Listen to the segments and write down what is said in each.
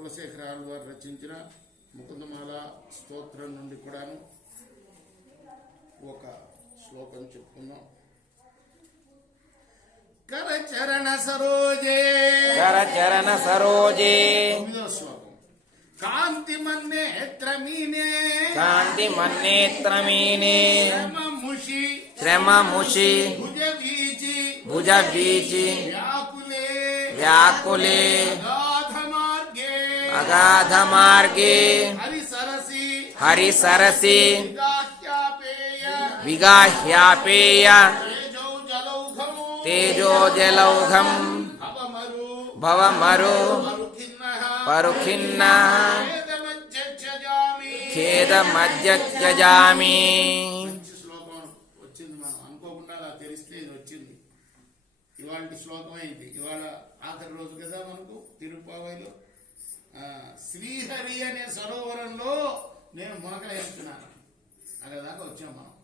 కులశేఖరాలు వారు రచించిన ముకుందమాల స్తోత్రం నుండి కూడాను ఒక శ్లోకం చెప్పుకుందాం. కరచరణ సరోజే కరచరణ సరోజే 9వ శ్లోకం. కాంతి మన్నేత్రమీనే కాంతి మన్నేత్రమీనే శ్రమముషి శ్రమముషి భుజవీచి భుజవీచి వ్యాకులే వ్యాకులే అగాధ మార్గే అగాధమార్గే హరిసరసి హరిసరసి విగాహ్యాపేయ విగాహ్యాపేయ తేజోజలౌఘం తేజోజలౌఘం భవమరు పరుఖిన్నః ఖేదమధ్యత్యజామి. శ్లోకం వచ్చింది, మనం అనుకోకుండా అలా తెలిస్తే ఇది వచ్చింది. ఇవాళ శ్లోకం అయింది. ఇవాళ ఆఖరి రోజు కదా మనకు తిరుపావైలో. శ్రీహరి అనే సరోవరంలో నేను మొనకలేస్తున్నాను అనే దాకా వచ్చాం మనం.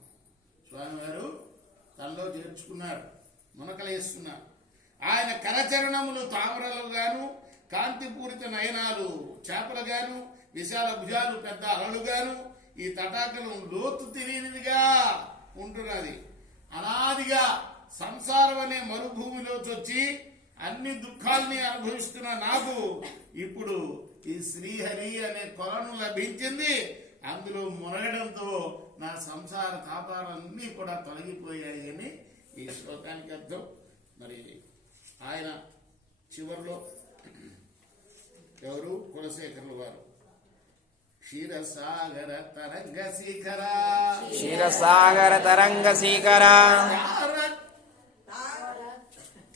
స్వామివారు తనలో చేర్చుకున్నాడు, మొనకలేస్తున్నారు. ఆయన కరచరణములు తామరలు గాను, కాంతిపూరిత నయనాలు చేపలు గాను, విశాల భుజాలు పెద్ద అలలు గాను, ఈ తటాకలు లోతు తెలియనిదిగా ఉంటున్నది. అనాదిగా సంసారం అనే మరుభూమిలోకి వచ్చి అన్ని దుఃఖాల్ని అనుభవిస్తున్న నాకు ఇప్పుడు ఈ శ్రీహరి అనే కొలను లభించింది. అందులో మునగడంతో నా సంసార తాపాలన్నీ కూడా తొలగిపోయాయి అని ఈ శ్లోకానికి అర్థం. మరి ఆయన చివరిలో ఎవరు? కులశేఖరులు వారు. క్షీరసాగర తరంగ శిఖర క్షీరసాగర తరంగ శిఖర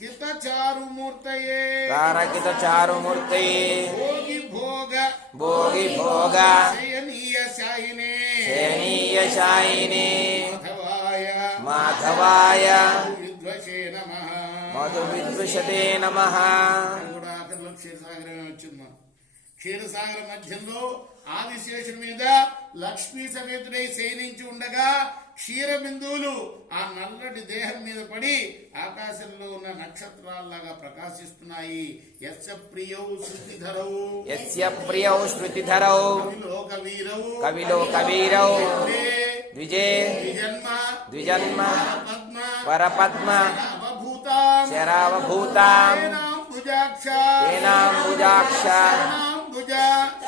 కిత చారుమూర్తయే తారకిత చారుమూర్తయే భోగి భోగ భోగి భోగ శయనీయ శాయినే శయనీయ శాయినే మాధవాయ మాధవాయ విద్వశే నమః. మధు విద్విషతే నమః. కూడా ఆఖరిలో క్షీరసాగరమే వచ్చింది. మనం క్షీరసాగర మధ్యంలో ఆదిశేషుడి మీద లక్ష్మీ సమేతుడై శయనించి ఉండగా క్షీర బిందువులు ఆ నల్లటి దేహం మీద పడి ఆకాశంలో ఉన్న నక్షత్రాల్లాగా ప్రకాశిస్తున్నాయి. యస్య ప్రియౌ శృతిధరౌ యస్య ప్రియౌ శృతిధరౌ కవిలోకవీరౌ కవిలోకవీరౌ ద్విజే ద్విజన్మ ద్విజన్మ పద్మ వరపద్మ అవభూతాం శరావభూతాం భుజాక్ష తేనాంబుజాక్ష భుజ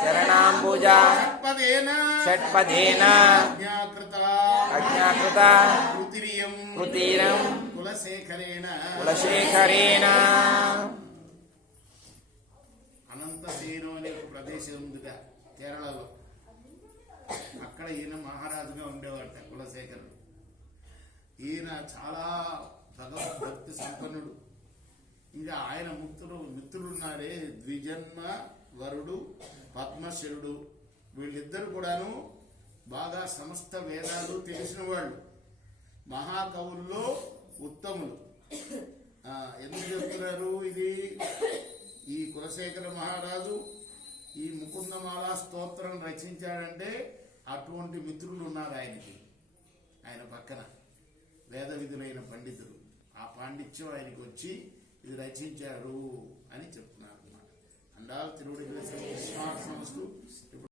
శరణాంబుజ షట్పదేన షట్పదేన అజ్ఞాకృత అజ్ఞాకృత కృతిరియం కృతీరం కులశేఖరేణ కులశేఖరేణ. అనంతసేనం అనే ఒక ప్రదేశం ఉందిగా కేరళలో. అక్కడ ఈయన మహారాజుగా ఉండేవాట కులశేఖరుడు. ఈయన చాలా భగవద్భక్తి సంపన్నుడు. ఇంకా ఆయన మిత్రులున్నారే ద్విజన్మ వరుడు పద్మశరుడు. వీళ్ళిద్దరు కూడాను బాగా సమస్త వేదాలు తెలిసిన వాళ్ళు, మహాకవుల్లో ఉత్తములు. ఎందుకు చెప్తున్నారు ఇది? ఈ కులశేఖర మహారాజు ఈ ముకుందమాల స్తోత్రం రచించాడంటే అటువంటి మిత్రులు ఉన్నారు ఆయనకి. ఆయన పక్కన వేద విధులైన పండితులు. ఆ పాండిత్యం ఆయనకి వచ్చి ఇది రచించాడు అని చెప్తున్నారు అన్నమాట. అండాల్ తిరువుడి